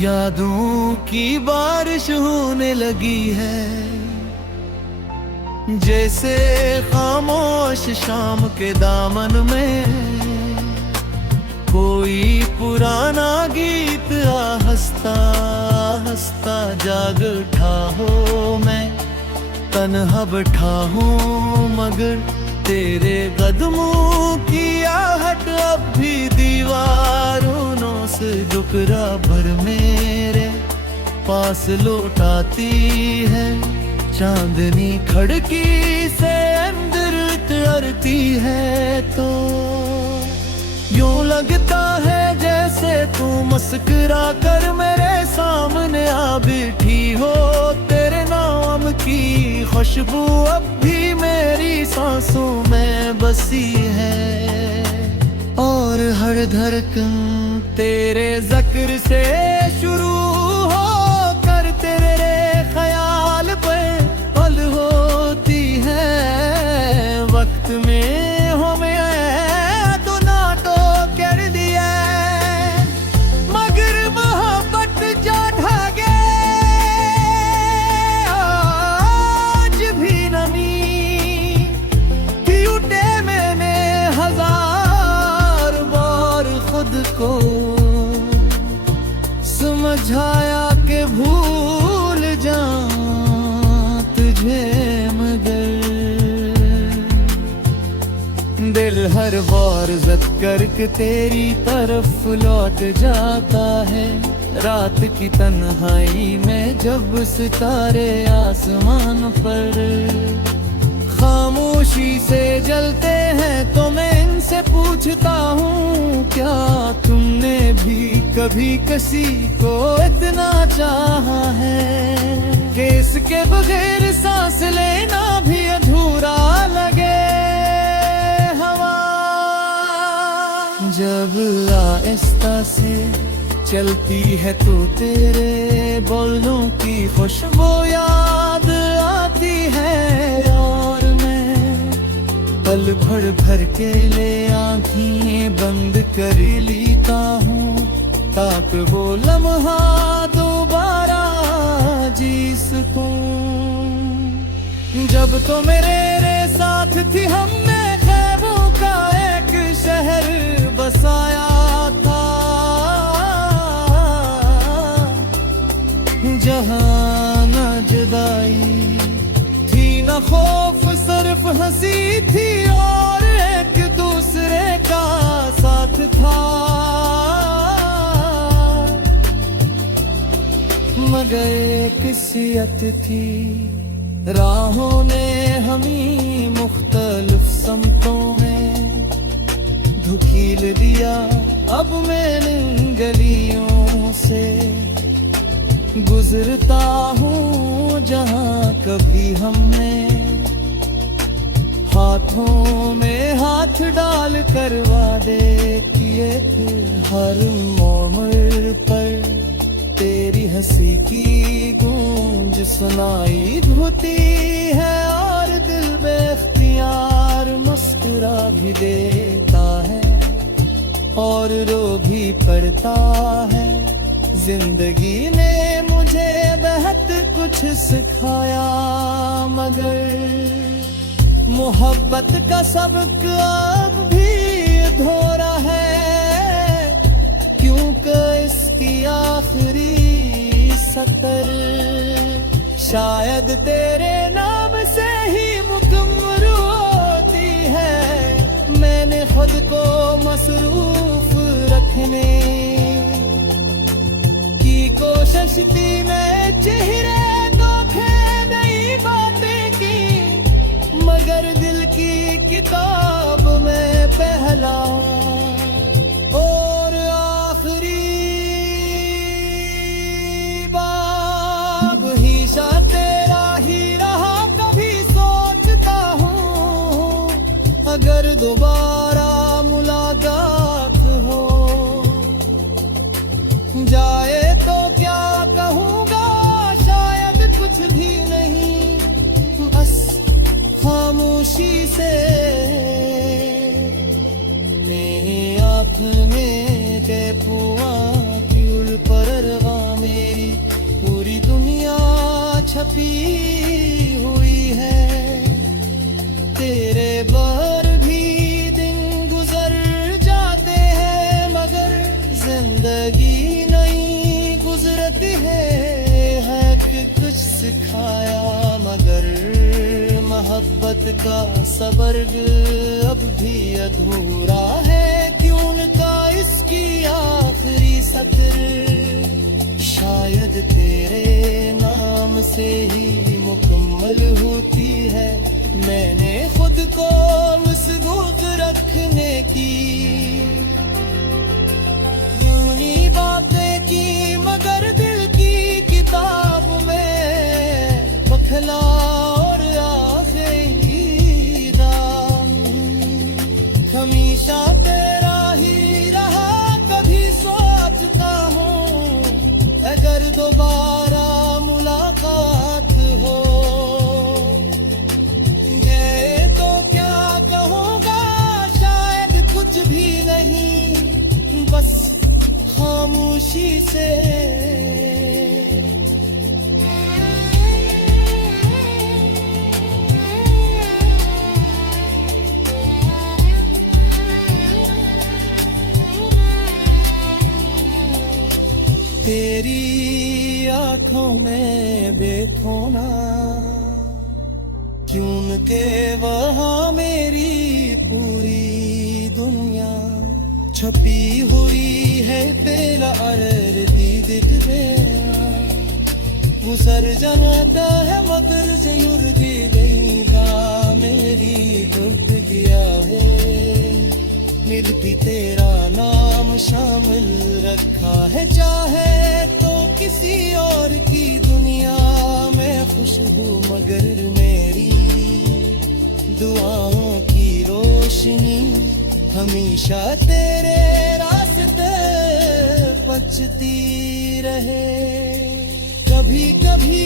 यादों की बारिश होने लगी है, जैसे खामोश शाम के दामन में कोई पुराना गीत आहस्ता हंसता जाग उठा हो। मैं तन्हा बैठा हूँ मगर तेरे कदमों की आहट अब भी दीवारों से टुकड़ा भर मेरे पास लौटाती है। चांदनी खिड़की से अंदर उतरती है तो यूं लगता है जैसे तू मुस्कुरा कर मेरे सामने आ बैठी हो। तेरे नाम की खुशबू अब भी मेरी सांसों में बसी है और हर धड़कन तेरे जिक्र से शुरू हो कर तेरे ख्याल पे पल होती है। वक्त में हमें तो ना तो कर दिया मगर मोहब्बत जा ढागे आज भी नमी टूटे मैंने हजार बार खुद को समझाया के भूल जाऊं तुझे मगर दिल हर बार ज़द करके तेरी तरफ लौट जाता है। रात की तन्हाई में जब सितारे आसमान पर खामोशी से जलते हैं तो मैं इनसे पूछता हूँ क्या तुमने भी कभी किसी को इतना चाहा है कि इसके बगैर सांस लेना भी अधूरा लगे। हवा जब आहिस्ता से चलती है तो तेरे बोलनों की खुशबू याद आती है और मैं पल भर भर के ले आँखें बंद कर लेता हूँ ताकि वो लम्हा दोबारा जी सकूं। जब तो मेरे साथ थी हमने ख्वाबों का एक शहर बसाया था जहाँ न जुदाई थी न खौफ सिर्फ हंसी थी और एक दूसरे का साथ था। मगर एक सियत थी राहों ने हमें मुख्तलिफ समतों में धुकील दिया। अब मैंने गलियों से गुजरता हूँ जहाँ कभी हमने हाथों में हाथ डाल कर वादे किए थे। हर मोड़ पर तेरी हंसी की गूंज सुनाई होती है और दिल बेख्तियार मुस्कुरा भी देता है और रो भी पड़ता है। जिंदगी ने मुझे बहुत कुछ सिखाया मगर मोहब्बत का सबक अब भी अधूरा है क्योंकि इसकी आखिरी सतर शायद तेरे नाम से ही मुकम्मल होती है। मैंने खुद को मसरूफ रखने की कोशिश थी, मैं चेहरे धोखे नई बातें की मगर दिल की किताब में पहला और आखिरी बाब ही सा तेरा ही रहा। कभी सोचता हूँ अगर दोबारा मुलाकात हो जाए तो क्या कहूँगा शायद कुछ भी नहीं बस खामोशी से मेरी आँख में ते पुआ क्यूल पर काफी हुई है। तेरे बार भी दिन गुजर जाते हैं, मगर जिंदगी नहीं गुजरती है। कि कुछ सिखाया मगर मोहब्बत का सबर्ग अब भी अधूरा है। क्यों का इसकी आखिरी सतर शायद तेरे नाम से ही मुकम्मल होती है। मैंने खुद को मसबूत रखने की यूनी बातें की, मगर दिल की किताब में बखला और आखिरी दाम। हमेशा तेरा ही रहा, कभी सोचता हूँ अगर दोबारा मुलाकात हो गए तो क्या कहूँगा, शायद कुछ भी नहीं, बस खामोशी से। तेरी आंखों में देखो ना, क्यों के वहाँ मेरी पूरी दुनिया छपी हुई है। पेला अरर दीदित बेया गुजर जाता है, मगर जयूर दी देगा मेरी डूब गया है। मिल भी तेरा नाम शामिल रखा है, चाहे तो किसी और की दुनिया में खुश हूँ, मगर मेरी दुआओं की रोशनी हमेशा तेरे रास्ते बचती रहे। कभी कभी